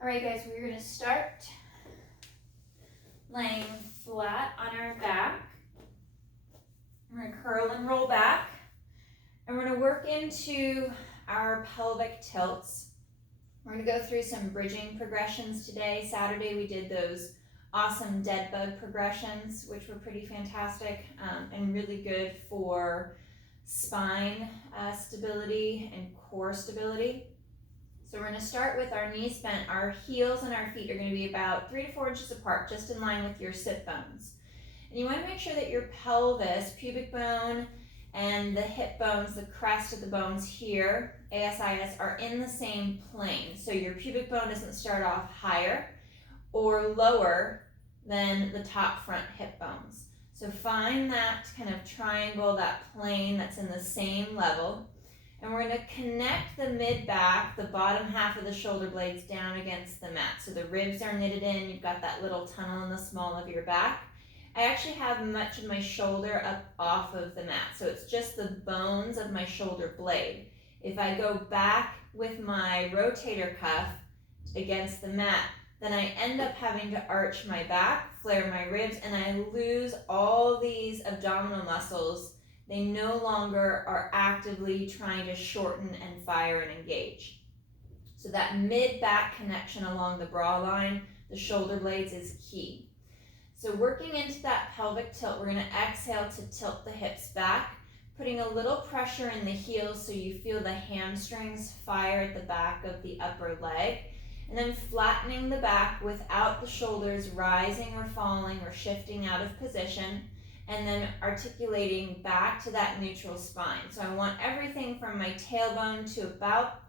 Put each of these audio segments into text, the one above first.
All right, guys, we're going to start laying flat on our back. We're going to curl and roll back, and we're going to work into our pelvic tilts. We're going to go through some bridging progressions today. Saturday, we did those awesome dead bug progressions, which were pretty fantastic and really good for spine stability and core stability. So we're going to start with our knees bent. Our heels and our feet are going to be about 3 to 4 inches apart, just in line with your sit bones. And you want to make sure that your pelvis, pubic bone, and the hip bones, the crest of the bones here, ASIS, are in the same plane. So your pubic bone doesn't start off higher or lower than the top front hip bones. So find that kind of triangle, that plane that's in the same level. And we're going to connect the mid-back, the bottom half of the shoulder blades down against the mat. So the ribs are knitted in, you've got that little tunnel in the small of your back. I actually have much of my shoulder up off of the mat, so it's just the bones of my shoulder blade. If I go back with my rotator cuff against the mat, then I end up having to arch my back, flare my ribs, and I lose all these abdominal muscles. They no longer are actively trying to shorten and fire and engage. So that mid-back connection along the bra line, the shoulder blades, is key. So working into that pelvic tilt, we're going to exhale to tilt the hips back, putting a little pressure in the heels so you feel the hamstrings fire at the back of the upper leg, and then flattening the back without the shoulders rising or falling or shifting out of position, and then articulating back to that neutral spine. So I want everything from my tailbone to about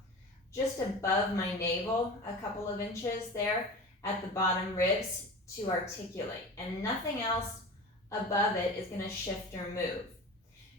just above my navel, a couple of inches there at the bottom ribs, to articulate, and nothing else above it is going to shift or move.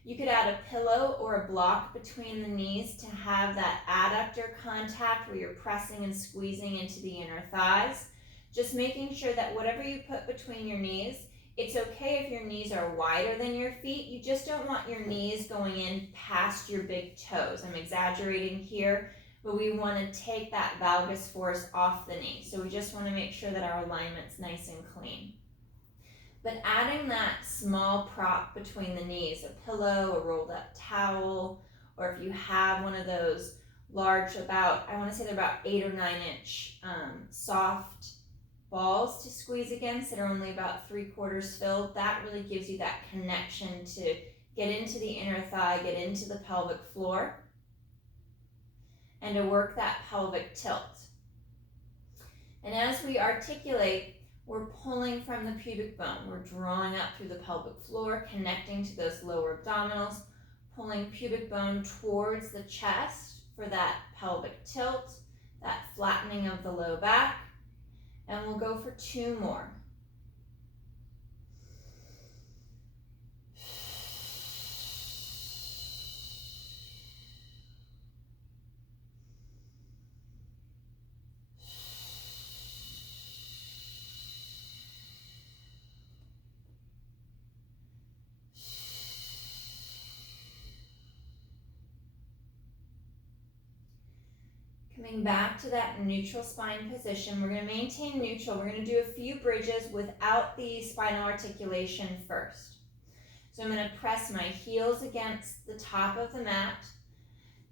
You could add a pillow or a block between the knees to have that adductor contact where you're pressing and squeezing into the inner thighs. Just making sure that whatever you put between your knees, it's okay if your knees are wider than your feet. You just don't want your knees going in past your big toes. I'm exaggerating here, but we want to take that valgus force off the knee. So we just want to make sure that our alignment's nice and clean. But adding that small prop between the knees, a pillow, a rolled up towel, or if you have one of those large, I want to say they're about 8 or 9 inch soft balls to squeeze against that are only about 3/4 filled, that really gives you that connection to get into the inner thigh, get into the pelvic floor, and to work that pelvic tilt. And as we articulate, we're pulling from the pubic bone. We're drawing up through the pelvic floor, connecting to those lower abdominals, pulling pubic bone towards the chest for that pelvic tilt, that flattening of the low back. And we'll go for 2 more. Coming back to that neutral spine position, we're going to maintain neutral. We're going to do a few bridges without the spinal articulation first. So I'm going to press my heels against the top of the mat,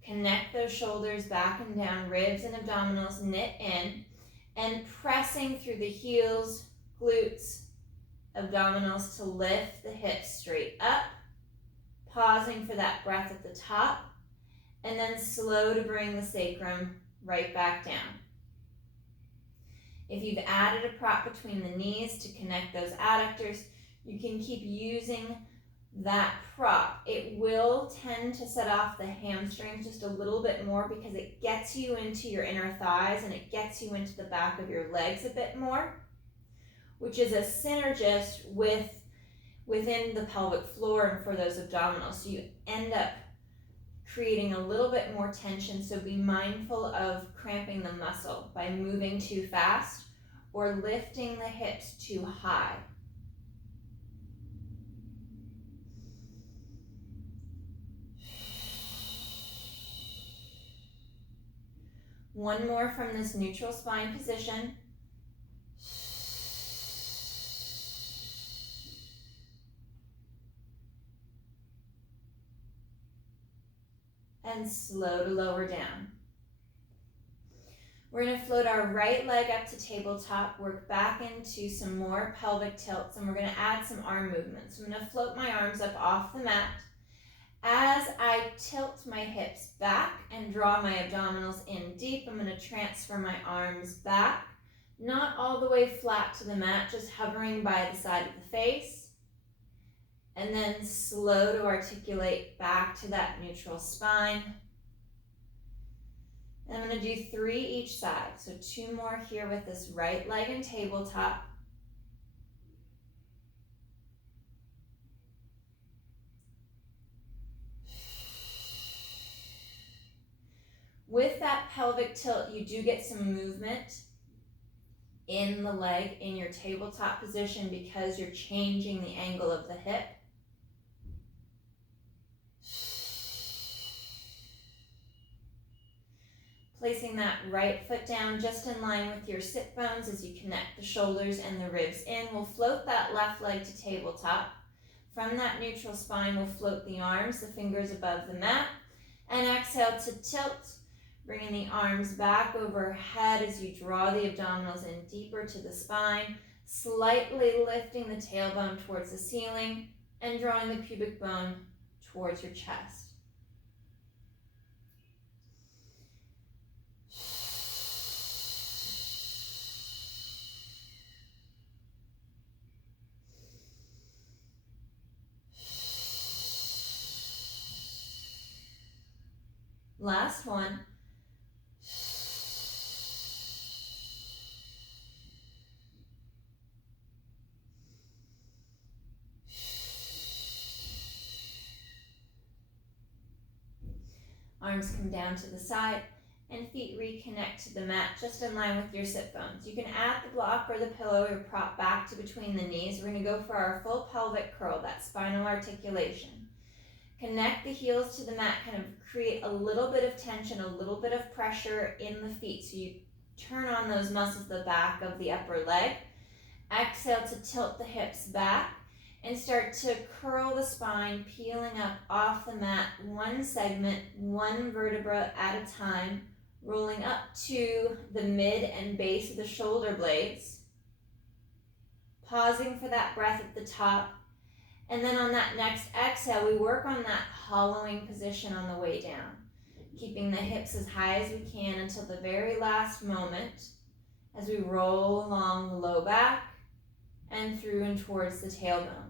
connect those shoulders back and down, ribs and abdominals knit in, and pressing through the heels, glutes, abdominals to lift the hips straight up, pausing for that breath at the top, and then slow to bring the sacrum right back down. If you've added a prop between the knees to connect those adductors, you can keep using that prop. It will tend to set off the hamstrings just a little bit more because it gets you into your inner thighs and it gets you into the back of your legs a bit more, which is a synergist within the pelvic floor and for those abdominals. So you end up creating a little bit more tension, so be mindful of cramping the muscle by moving too fast or lifting the hips too high. One more from this neutral spine position. And slow to lower down. We're going to float our right leg up to tabletop, work back into some more pelvic tilts, and we're going to add some arm movements. So I'm going to float my arms up off the mat. As I tilt my hips back and draw my abdominals in deep, I'm going to transfer my arms back, not all the way flat to the mat, just hovering by the side of the face. And then slow to articulate back to that neutral spine. And I'm going to do 3 each side. So 2 more here with this right leg and tabletop. With that pelvic tilt, you do get some movement in the leg in your tabletop position because you're changing the angle of the hip. Placing that right foot down just in line with your sit bones as you connect the shoulders and the ribs in. We'll float that left leg to tabletop. From that neutral spine, we'll float the arms, the fingers above the mat, and exhale to tilt, bringing the arms back overhead as you draw the abdominals in deeper to the spine, slightly lifting the tailbone towards the ceiling and drawing the pubic bone towards your chest. Last one. Arms come down to the side and feet reconnect to the mat just in line with your sit bones. You can add the block or the pillow or prop back to between the knees. We're going to go for our full pelvic curl, that spinal articulation. Connect the heels to the mat, kind of create a little bit of tension, a little bit of pressure in the feet. So you turn on those muscles, the back of the upper leg. Exhale to tilt the hips back and start to curl the spine, peeling up off the mat, one segment, one vertebra at a time, rolling up to the mid and base of the shoulder blades. Pausing for that breath at the top. And then on that next exhale, we work on that hollowing position on the way down, keeping the hips as high as we can until the very last moment as we roll along the low back and through and towards the tailbone.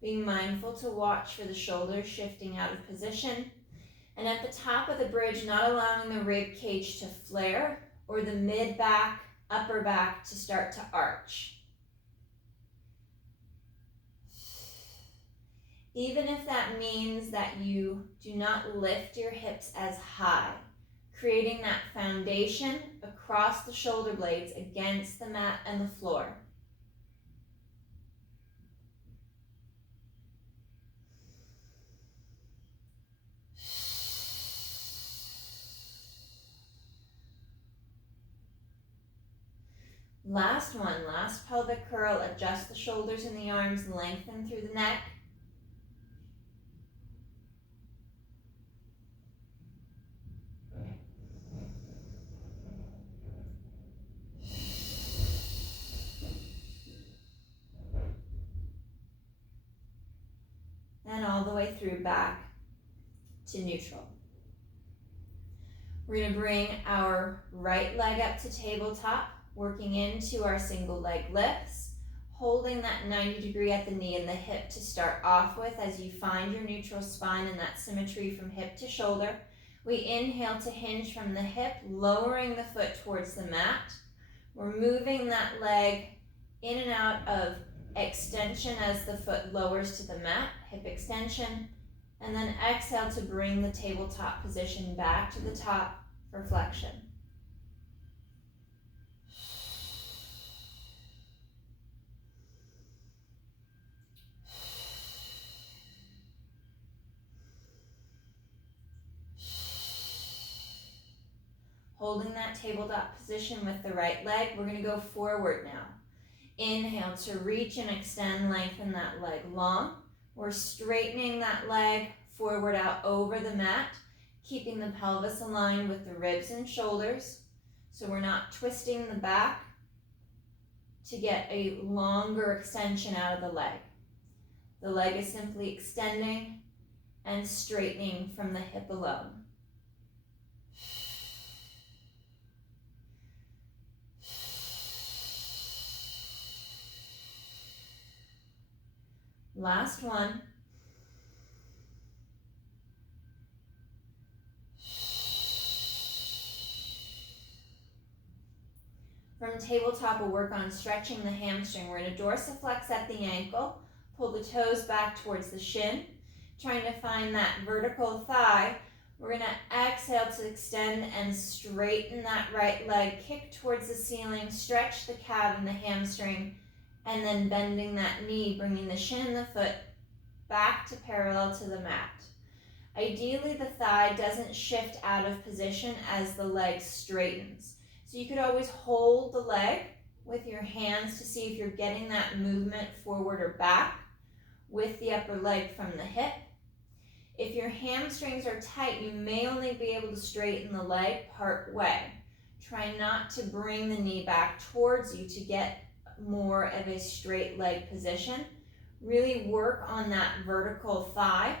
Being mindful to watch for the shoulders shifting out of position. And at the top of the bridge, not allowing the rib cage to flare or the mid back, upper back to start to arch. Even if that means that you do not lift your hips as high, creating that foundation across the shoulder blades against the mat and the floor. Last one, last pelvic curl. Adjust the shoulders and the arms, lengthen through the neck. And all the way through back to neutral. We're going to bring our right leg up to tabletop, working into our single leg lifts, holding that 90 degree at the knee and the hip to start off with as you find your neutral spine and that symmetry from hip to shoulder. We inhale to hinge from the hip, lowering the foot towards the mat. We're moving that leg in and out of extension as the foot lowers to the mat, hip extension, and then exhale to bring the tabletop position back to the top for flexion. Holding that tabletop position with the right leg, we're going to go forward now. Inhale to reach and extend, lengthen that leg long. We're straightening that leg forward out over the mat, keeping the pelvis aligned with the ribs and shoulders, so we're not twisting the back to get a longer extension out of the leg. The leg is simply extending and straightening from the hip alone. Last one. From tabletop, we'll work on stretching the hamstring. We're going to dorsiflex at the ankle, pull the toes back towards the shin, trying to find that vertical thigh. We're going to exhale to extend and straighten that right leg, kick towards the ceiling, stretch the calf and the hamstring, and then bending that knee, bringing the shin and the foot back to parallel to the mat. Ideally, the thigh doesn't shift out of position as the leg straightens. So you could always hold the leg with your hands to see if you're getting that movement forward or back with the upper leg from the hip. If your hamstrings are tight, you may only be able to straighten the leg part way. Try not to bring the knee back towards you to get more of a straight leg position. Really work on that vertical thigh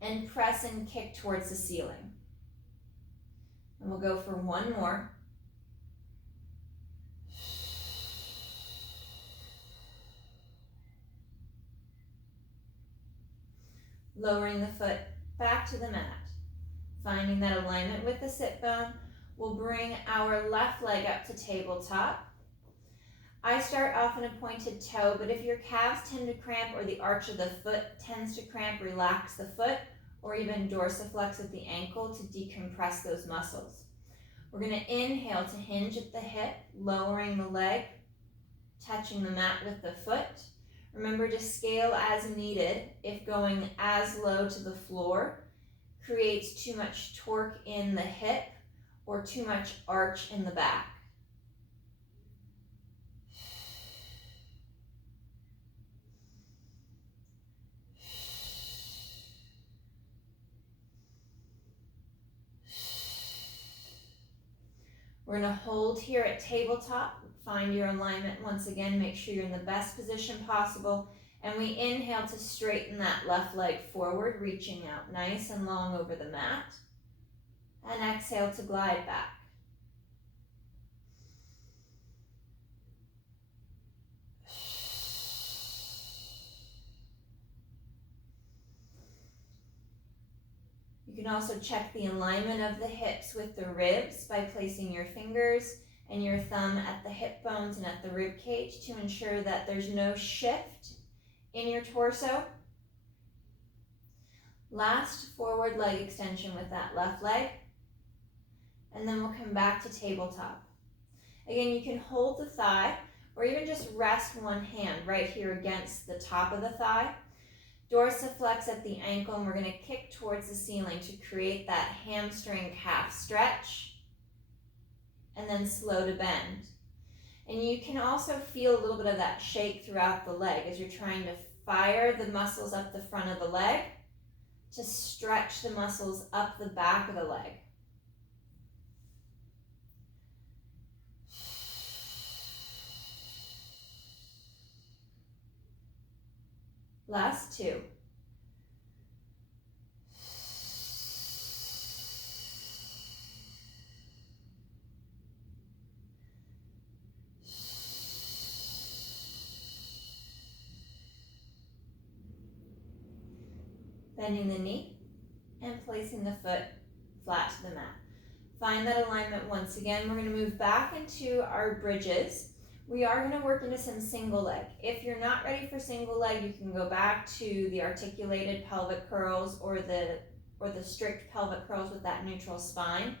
and press and kick towards the ceiling. And we'll go for one more. Lowering the foot back to the mat. Finding that alignment with the sit bone. We'll bring our left leg up to tabletop. I start off in a pointed toe, but if your calves tend to cramp or the arch of the foot tends to cramp, relax the foot or even dorsiflex at the ankle to decompress those muscles. We're going to inhale to hinge at the hip, lowering the leg, touching the mat with the foot. Remember to scale as needed if going as low to the floor creates too much torque in the hip or too much arch in the back. We're going to hold here at tabletop. Find your alignment once again. Make sure you're in the best position possible. And we inhale to straighten that left leg forward, reaching out nice and long over the mat. And exhale to glide back. You can also check the alignment of the hips with the ribs by placing your fingers and your thumb at the hip bones and at the rib cage to ensure that there's no shift in your torso. Last forward leg extension with that left leg. And then we'll come back to tabletop. Again, you can hold the thigh or even just rest one hand right here against the top of the thigh. Dorsiflex at the ankle, and we're going to kick towards the ceiling to create that hamstring calf stretch, and then slow to bend. And you can also feel a little bit of that shake throughout the leg as you're trying to fire the muscles up the front of the leg to stretch the muscles up the back of the leg. Last two. Bending the knee and placing the foot flat to the mat. Find that alignment once again. We're going to move back into our bridges. we are going to work into some single leg. If you're not ready for single leg, you can go back to the articulated pelvic curls or the strict pelvic curls with that neutral spine.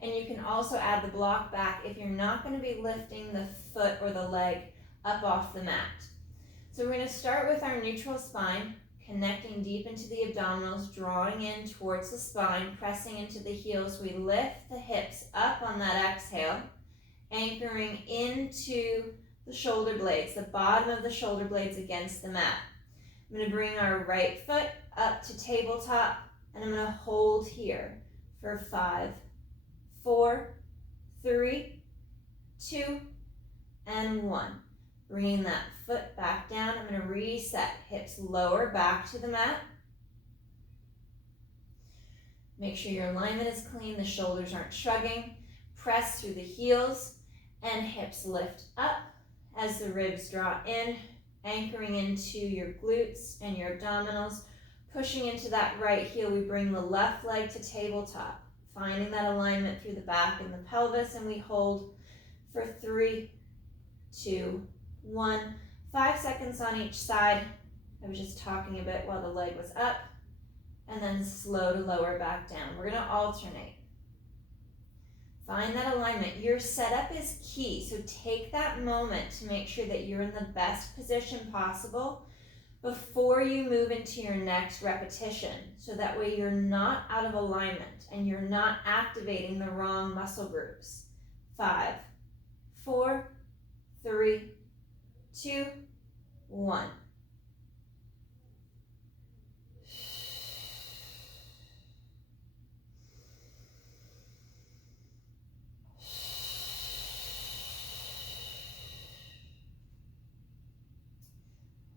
And you can also add the block back if you're not going to be lifting the foot or the leg up off the mat. So we're going to start with our neutral spine, connecting deep into the abdominals, drawing in towards the spine, pressing into the heels. We lift the hips up on that exhale, anchoring into the shoulder blades, the bottom of the shoulder blades against the mat. I'm going to bring our right foot up to tabletop, and I'm going to hold here for 5, 4, 3, 2, and 1. Bringing that foot back down. I'm going to reset, hips lower back to the mat. Make sure your alignment is clean, the shoulders aren't shrugging. Press through the heels and hips lift up as the ribs draw in, anchoring into your glutes and your abdominals. Pushing into that right heel, we bring the left leg to tabletop, finding that alignment through the back and the pelvis, and we hold for 3, 2, 1. 5 seconds on each side. I was just talking a bit while the leg was up, and then slow to lower back down. We're going to alternate. Find that alignment. Your setup is key, so take that moment to make sure that you're in the best position possible before you move into your next repetition, so that way you're not out of alignment and you're not activating the wrong muscle groups. 5, 4, 3, 2, 1.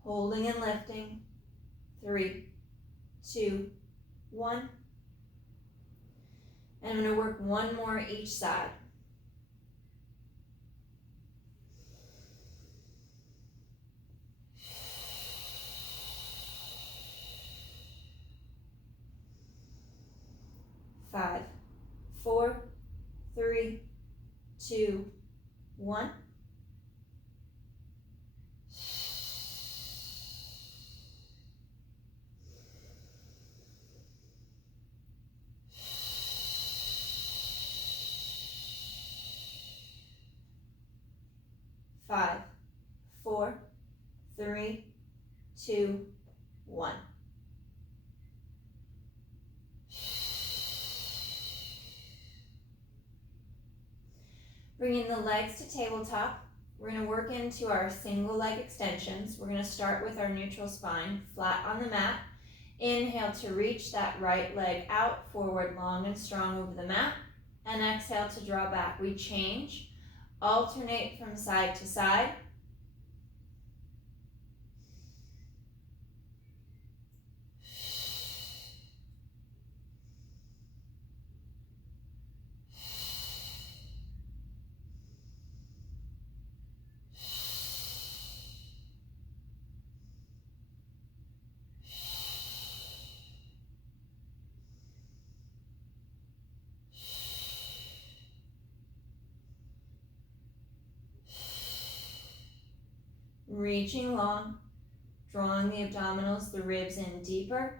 Holding and lifting. 3, 2, 1. And I'm going to work one more each side. Five, 4, 3, 2, 1. Five, 4, 3, 2, 1. Bringing the legs to tabletop, we're going to work into our single leg extensions. We're going to start with our neutral spine, flat on the mat. Inhale to reach that right leg out, forward, long and strong over the mat. And exhale to draw back. We change, alternate from side to side. Reaching long, drawing the abdominals, the ribs in deeper,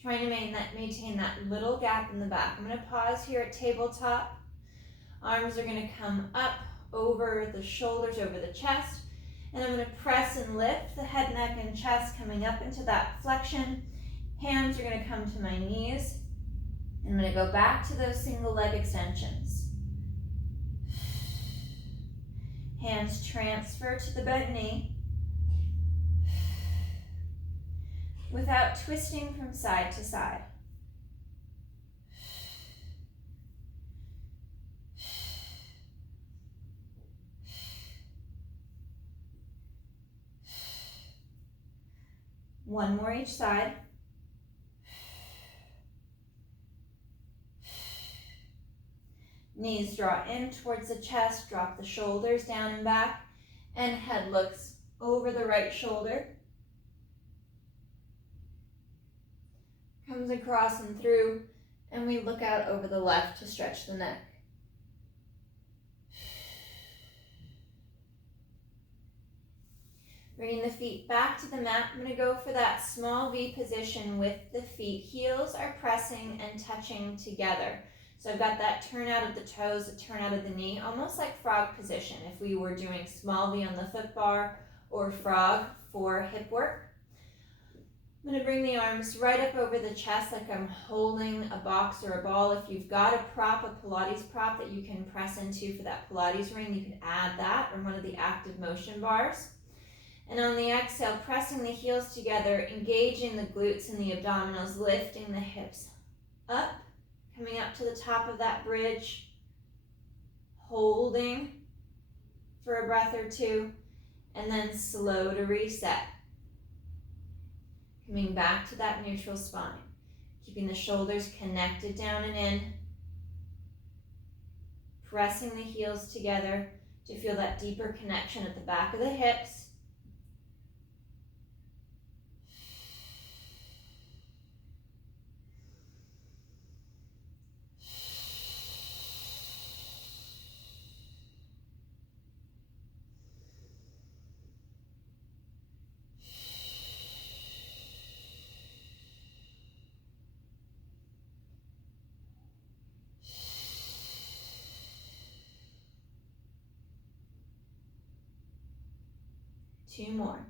trying to maintain that little gap in the back. I'm going to pause here at tabletop. Arms are going to come up over the shoulders, over the chest, and I'm going to press and lift the head, neck, and chest, coming up into that flexion. Hands are going to come to my knees. I'm going to go back to those single leg extensions. Hands transfer to the bent knee without twisting from side to side. One more each side. Knees draw in towards the chest, drop the shoulders down and back, and head looks over the right shoulder. Comes across and through, and we look out over the left to stretch the neck. Bringing the feet back to the mat. I'm going to go for that small V position with the feet. Heels are pressing and touching together. So I've got that turn out of the toes, a turn out of the knee, almost like frog position if we were doing small V on the foot bar or frog for hip work. I'm going to bring the arms right up over the chest like I'm holding a box or a ball. If you've got a prop, a Pilates prop that you can press into for that Pilates ring, you can add that, or one of the active motion bars. And on the exhale, pressing the heels together, engaging the glutes and the abdominals, lifting the hips up, coming up to the top of that bridge, holding for a breath or two, and then slow to reset. Coming back to that neutral spine, keeping the shoulders connected down and in, pressing the heels together to feel that deeper connection at the back of the hips. Two more.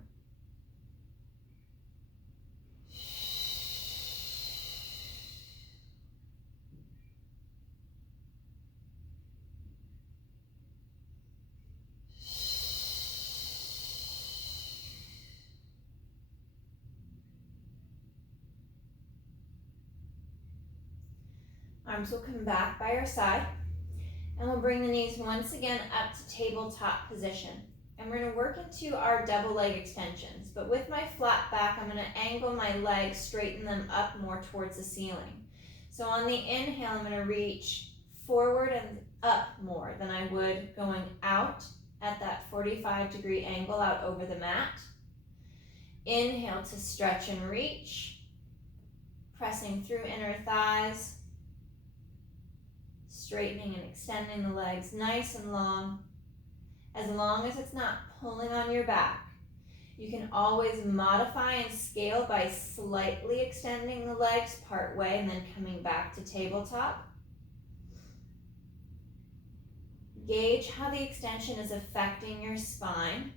Arms will come back by our side, and we'll bring the knees once again up to tabletop position. And we're going to work into our double leg extensions, but with my flat back, I'm going to angle my legs, straighten them up more towards the ceiling. So on the inhale, I'm going to reach forward and up more than I would going out at that 45-degree angle out over the mat. Inhale to stretch and reach, pressing through inner thighs, straightening and extending the legs nice and long as it's not pulling on your back. You can always modify and scale by slightly extending the legs part way and then coming back to tabletop. Gauge how the extension is affecting your spine,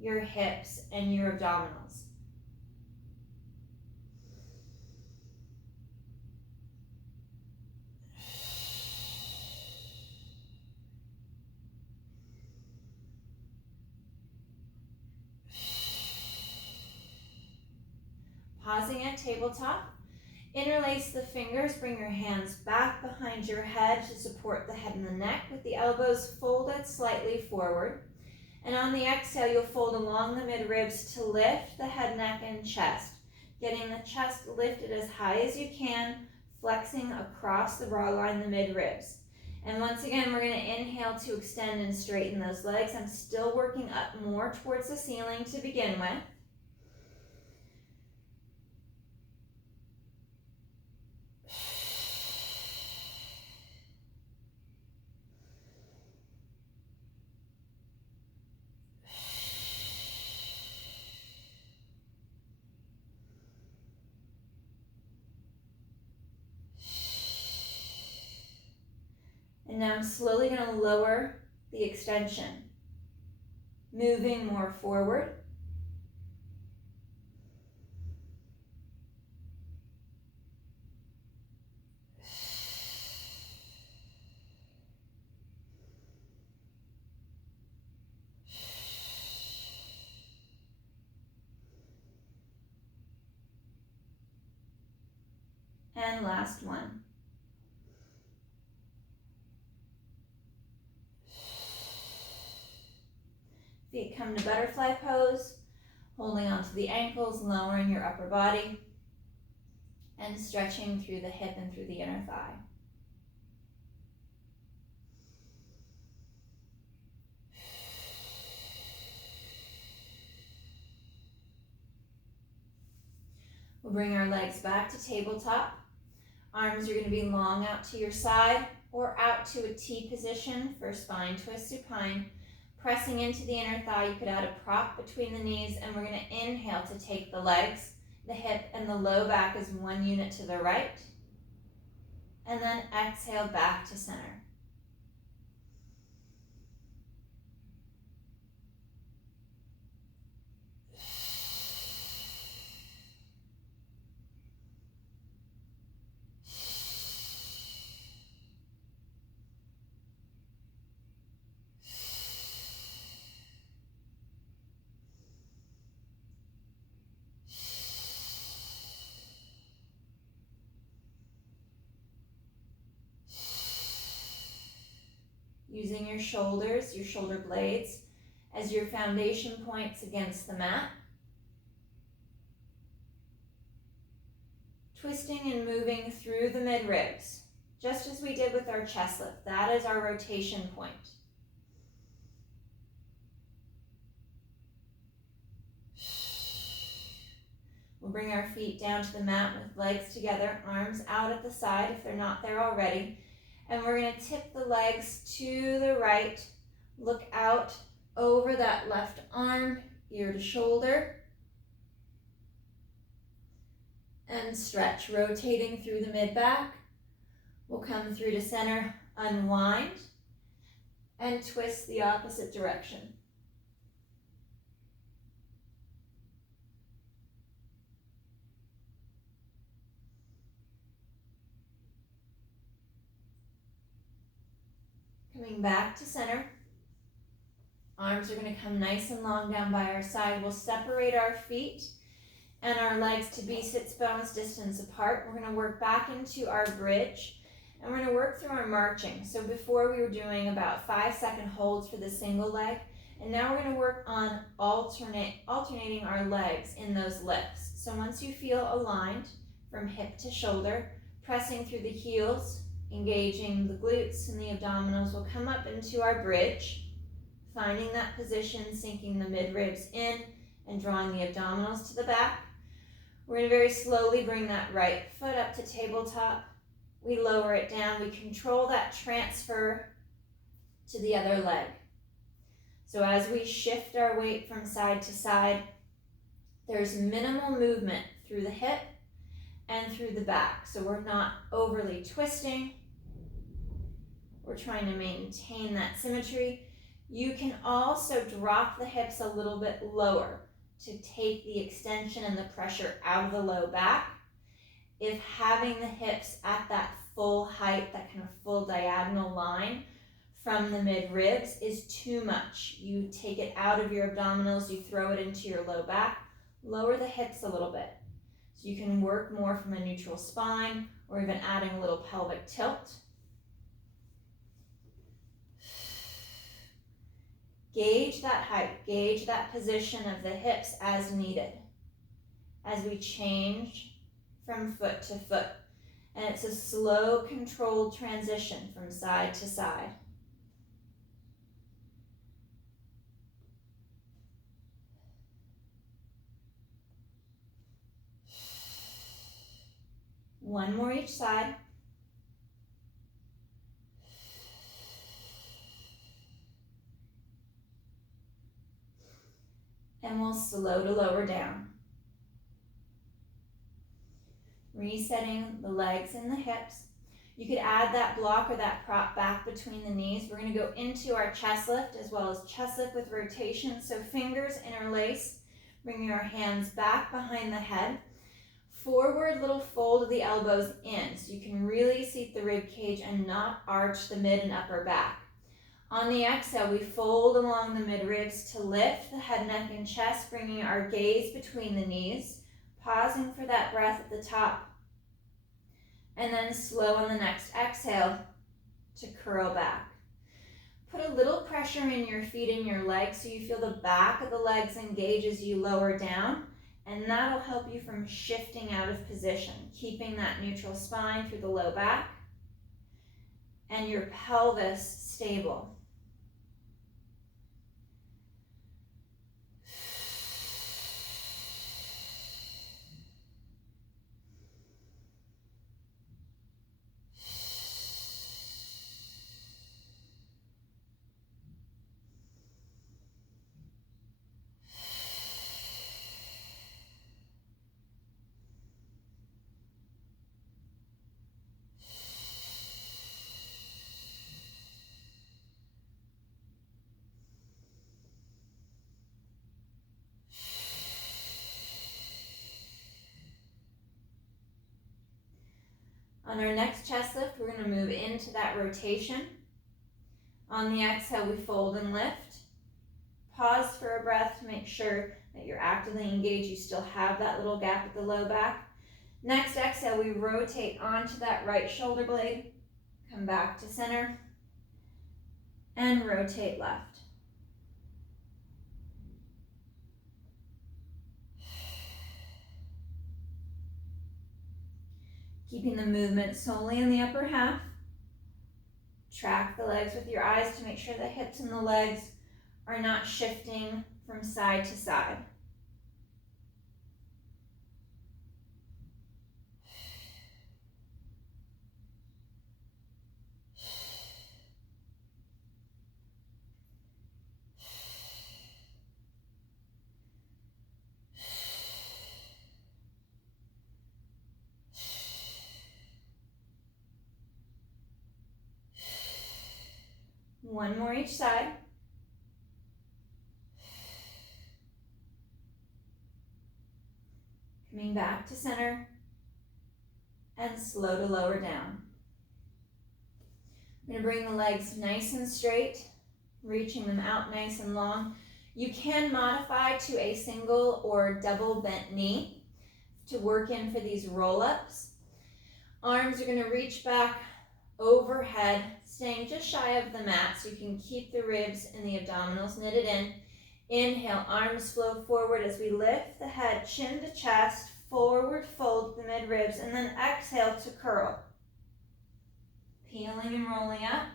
your hips, and your abdominals. Pausing at tabletop, interlace the fingers, bring your hands back behind your head to support the head and the neck with the elbows folded slightly forward. And on the exhale, you'll fold along the mid-ribs to lift the head, neck, and chest, getting the chest lifted as high as you can, flexing across the raw line, the mid-ribs. And once again, we're going to inhale to extend and straighten those legs. I'm still working up more towards the ceiling to begin with. And now I'm slowly going to lower the extension, moving more forward. And last one. Feet come to butterfly pose, holding onto the ankles, lowering your upper body, and stretching through the hip and through the inner thigh. We'll bring our legs back to tabletop. Arms are going to be long out to your side or out to a T position for spine twist supine. Pressing into the inner thigh, you could add a prop between the knees, and we're going to inhale to take the legs, the hip, and the low back as one unit to the right. And then exhale back to center. Using your shoulders, your shoulder blades, as your foundation points against the mat. Twisting and moving through the mid-ribs, just as we did with our chest lift. That is our rotation point. We'll bring our feet down to the mat with legs together, arms out at the side if they're not there already. And we're going to tip the legs to the right, look out over that left arm, ear to shoulder, and stretch, rotating through the mid-back. We'll come through to center, unwind, and twist the opposite direction. Coming back to center. Arms are going to come nice and long down by our side. We'll separate our feet and our legs to be sits bones distance apart. We're going to work back into our bridge, and we're going to work through our marching. So before we were doing about 5-second holds for the single leg, and now we're going to work on alternating our legs in those lifts. So once you feel aligned from hip to shoulder, pressing through the heels, engaging the glutes and the abdominals, we'll come up into our bridge, finding that position, sinking the mid-ribs in and drawing the abdominals to the back. We're going to very slowly bring that right foot up to tabletop. We lower it down. We control that transfer to the other leg. So as we shift our weight from side to side, there's minimal movement through the hip and through the back. So we're not overly twisting. We're trying to maintain that symmetry. You can also drop the hips a little bit lower to take the extension and the pressure out of the low back. If having the hips at that full height, that kind of full diagonal line from the mid-ribs is too much, you take it out of your abdominals, you throw it into your low back, lower the hips a little bit. So you can work more from a neutral spine or even adding a little pelvic tilt. Gauge that height, gauge that position of the hips as needed as we change from foot to foot. And it's a slow, controlled transition from side to side. One more each side. And we'll slow to lower down. Resetting the legs and the hips. You could add that block or that prop back between the knees. We're going to go into our chest lift as well as chest lift with rotation. So fingers interlace, bringing our hands back behind the head. Forward little fold of the elbows in, so you can really seat the rib cage and not arch the mid and upper back. On the exhale, we fold along the mid-ribs to lift the head, neck, and chest, bringing our gaze between the knees, pausing for that breath at the top, and then slow on the next exhale to curl back. Put a little pressure in your feet and your legs so you feel the back of the legs engage as you lower down, and that'll help you from shifting out of position, keeping that neutral spine through the low back and your pelvis stable. On our next chest lift, we're going to move into that rotation. On the exhale, we fold and lift. Pause for a breath to make sure that you're actively engaged. You still have that little gap at the low back. Next exhale, we rotate onto that right shoulder blade. Come back to center and rotate left. Keeping the movement solely in the upper half. Track the legs with your eyes to make sure the hips and the legs are not shifting from side to side. One more each side. Coming back to center and slow to lower down. I'm going to bring the legs nice and straight, reaching them out nice and long. You can modify to a single or double bent knee to work in for these roll-ups. Arms are going to reach back overhead, staying just shy of the mat so you can keep the ribs and the abdominals knitted in. Inhale, arms flow forward as we lift the head, chin to chest, forward fold the mid-ribs, and then exhale to curl. Peeling and rolling up,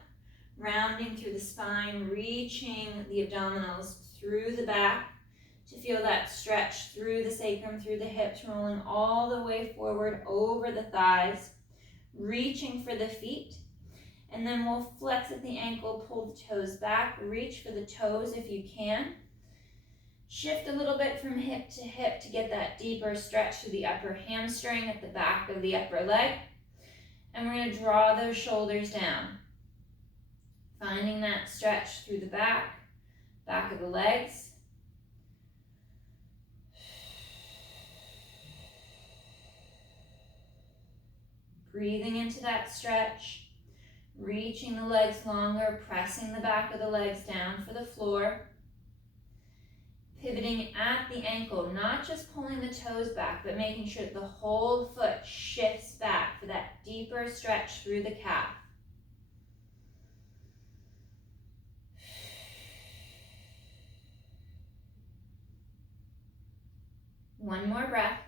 rounding through the spine, reaching the abdominals through the back to feel that stretch through the sacrum, through the hips, rolling all the way forward over the thighs, reaching for the feet. And then we'll flex at the ankle, pull the toes back, reach for the toes if you can. Shift a little bit from hip to get that deeper stretch to the upper hamstring at the back of the upper leg. And we're going to draw those shoulders down. Finding that stretch through the back of the legs. Breathing into that stretch. Reaching the legs longer, pressing the back of the legs down for the floor. Pivoting at the ankle, not just pulling the toes back, but making sure that the whole foot shifts back for that deeper stretch through the calf. One more breath.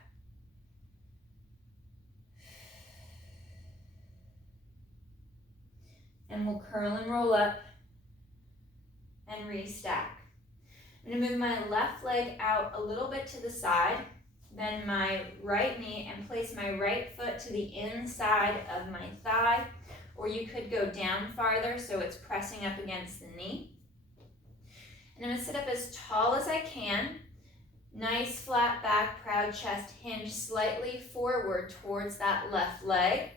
And we'll curl and roll up and restack. I'm going to move my left leg out a little bit to the side, bend my right knee and place my right foot to the inside of my thigh, or you could go down farther so it's pressing up against the knee. And I'm going to sit up as tall as I can. Nice flat back, proud chest, hinge slightly forward towards that left leg.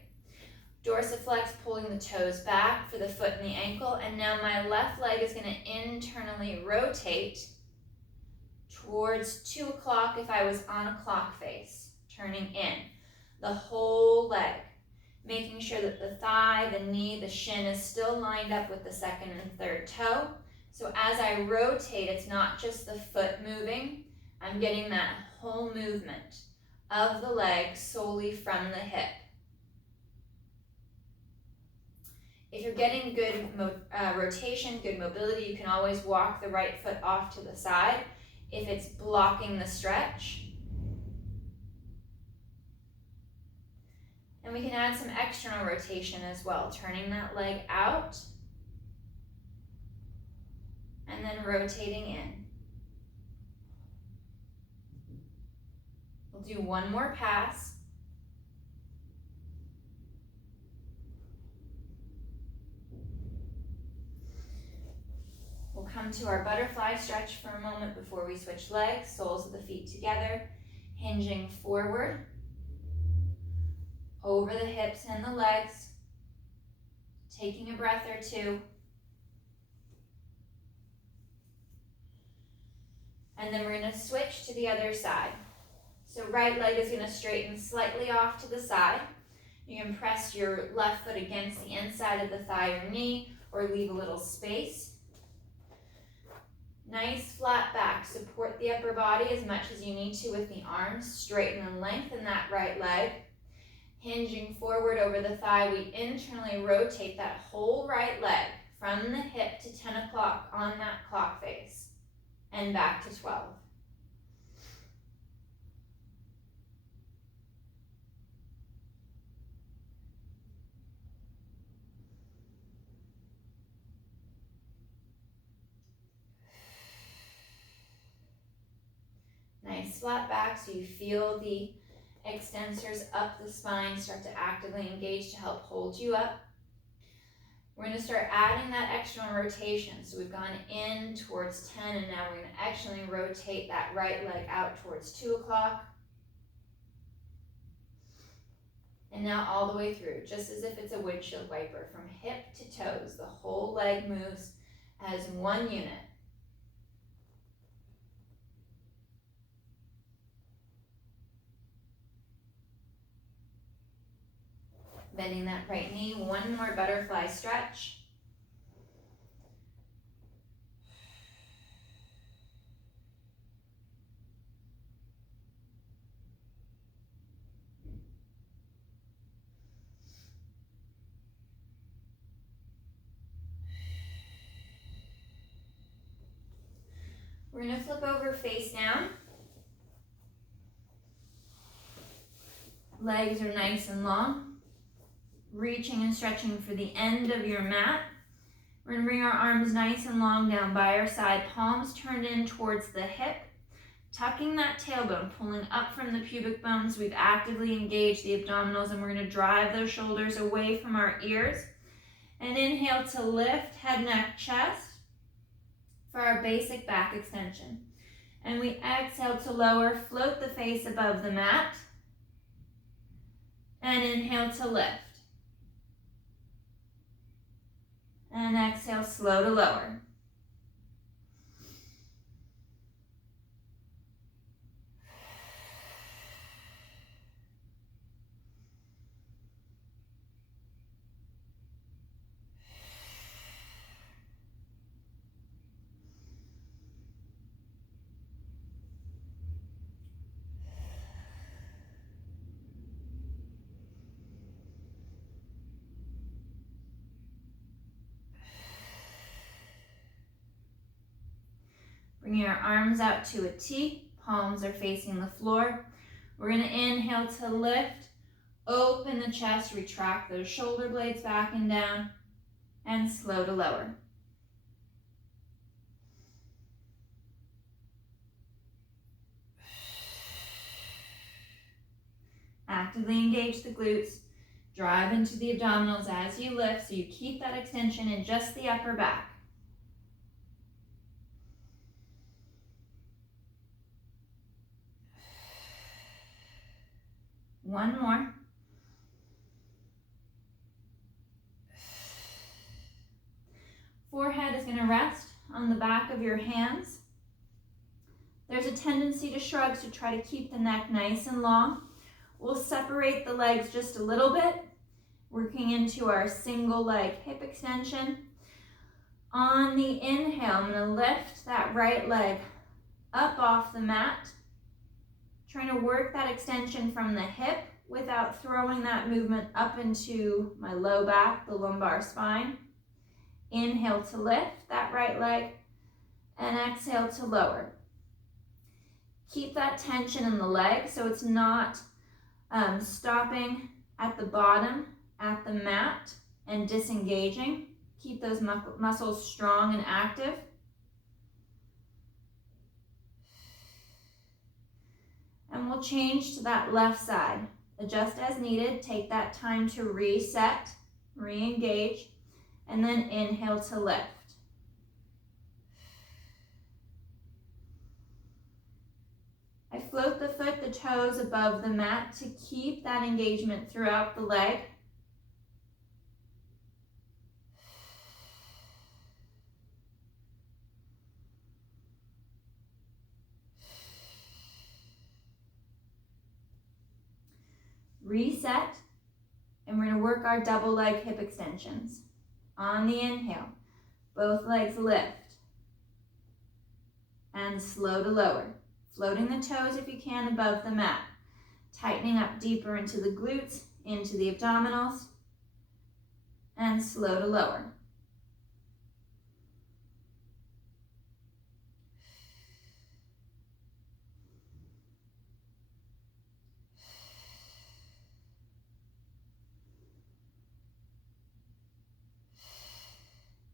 Dorsiflex, pulling the toes back for the foot and the ankle. And now my left leg is going to internally rotate towards 2 o'clock if I was on a clock face, turning in. The whole leg, making sure that the thigh, the knee, the shin is still lined up with the second and third toe. So as I rotate, it's not just the foot moving, I'm getting that whole movement of the leg solely from the hip. If you're getting good rotation, good mobility, you can always walk the right foot off to the side if it's blocking the stretch. And we can add some external rotation as well, turning that leg out and then rotating in. We'll do one more pass. We'll come to our butterfly stretch for a moment before we switch legs, soles of the feet together, hinging forward, over the hips and the legs, taking a breath or two. And then we're going to switch to the other side. So right leg is going to straighten slightly off to the side. You can press your left foot against the inside of the thigh or knee, or leave a little space. Nice flat back. Support the upper body as much as you need to with the arms. Straighten and lengthen that right leg. Hinging forward over the thigh, we internally rotate that whole right leg from the hip to 10 o'clock on that clock face and back to 12. Nice flat back so you feel the extensors up the spine start to actively engage to help hold you up. We're going to start adding that external rotation. So we've gone in towards 10, and now we're going to actually rotate that right leg out towards 2 o'clock. And now all the way through, just as if it's a windshield wiper, from hip to toes. The whole leg moves as one unit. Bending that right knee, one more butterfly stretch. We're going to flip over face down. Legs are nice and long. Reaching and stretching for the end of your mat. We're going to bring our arms nice and long down by our side, palms turned in towards the hip, tucking that tailbone, pulling up from the pubic bones. We've actively engaged the abdominals, and we're going to drive those shoulders away from our ears. And inhale to lift, head, neck, chest for our basic back extension. And we exhale to lower, float the face above the mat. And inhale to lift. And exhale, slow to lower. Bringing our arms out to a T, palms are facing the floor. We're going to inhale to lift, open the chest, retract those shoulder blades back and down, and slow to lower. Actively engage the glutes, drive into the abdominals as you lift so you keep that extension in just the upper back. One more. Forehead is going to rest on the back of your hands. There's a tendency to shrug, so try to keep the neck nice and long. We'll separate the legs just a little bit, working into our single leg hip extension. On the inhale, I'm going to lift that right leg up off the mat, trying to work that extension from the hip without throwing that movement up into my low back, the lumbar spine. Inhale to lift that right leg, and exhale to lower. Keep that tension in the leg so it's not stopping at the bottom, at the mat, and disengaging. Keep those muscles strong and active. And we'll change to that left side. Adjust as needed. Take that time to reset, re-engage, and then inhale to lift. I float the foot, the toes above the mat to keep that engagement throughout the leg. Reset And we're going to work our double leg hip extensions. On the inhale, both legs lift. And slow to lower. Floating the toes if you can above the mat. Tightening up deeper into the glutes, into the abdominals. And slow to lower.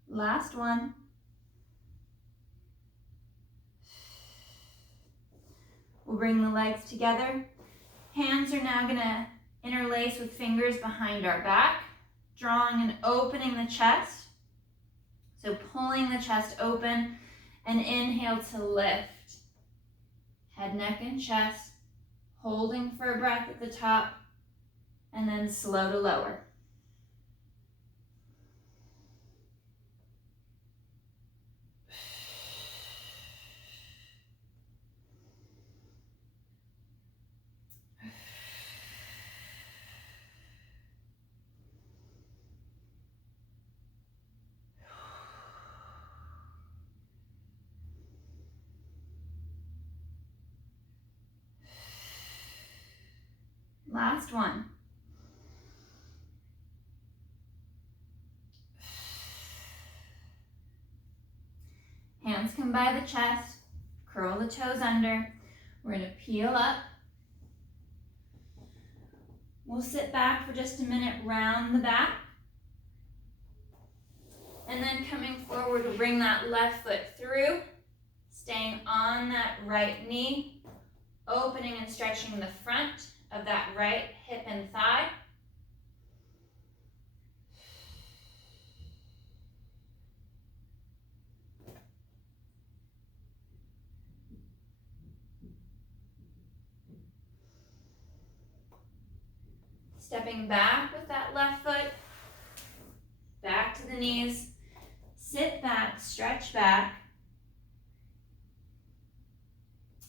Last one. We'll bring the legs together. Hands are now going to interlace with fingers behind our back, drawing and opening the chest. So pulling the chest open and inhale to lift. Head, neck, and chest. Holding for a breath at the top and then slow to lower. Last one. Hands come by the chest, curl the toes under. We're going to peel up. We'll sit back for just a minute, round the back. And then coming forward, we'll bring that left foot through, staying on that right knee, opening and stretching the front of that right hip and thigh. Stepping back with that left foot, back to the knees, sit back, stretch back.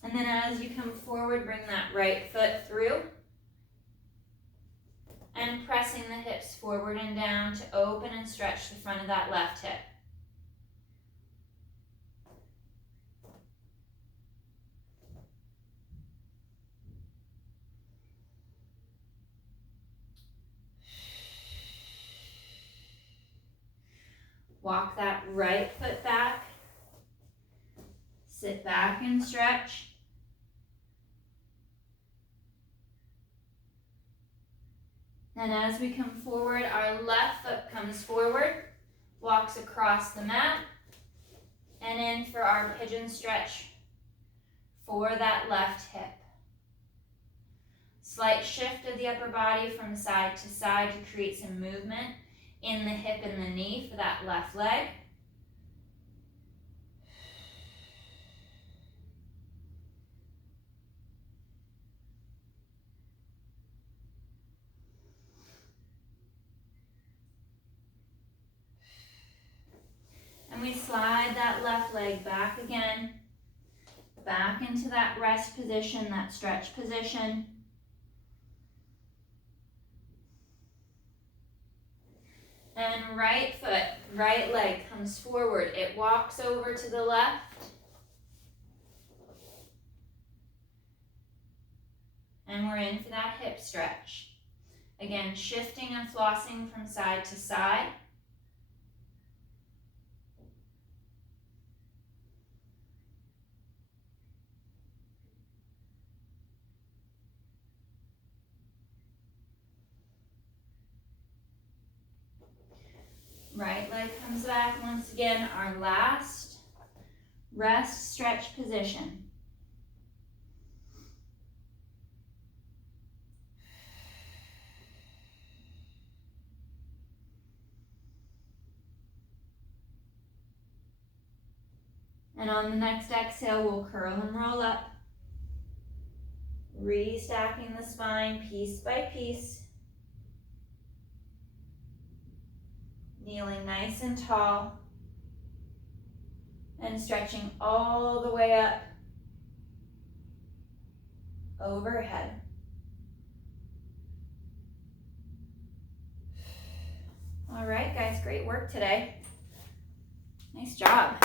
And then as you come forward, bring that right foot through. And pressing the hips forward and down to open and stretch the front of that left hip. Walk that right foot back. Sit back and stretch. And as we come forward, our left foot comes forward, walks across the mat, and in for our pigeon stretch for that left hip. Slight shift of the upper body from side to side to create some movement in the hip and the knee for that left leg. And we slide that left leg back again, back into that rest position, that stretch position. And right foot, right leg comes forward. It walks over to the left. And we're in for that hip stretch. Again, shifting and flossing from side to side. Right leg comes back once again, our last rest stretch position. And on the next exhale, we'll curl and roll up, restacking the spine piece by piece. Kneeling nice and tall and stretching all the way up overhead. All right, guys, great work today. Nice job.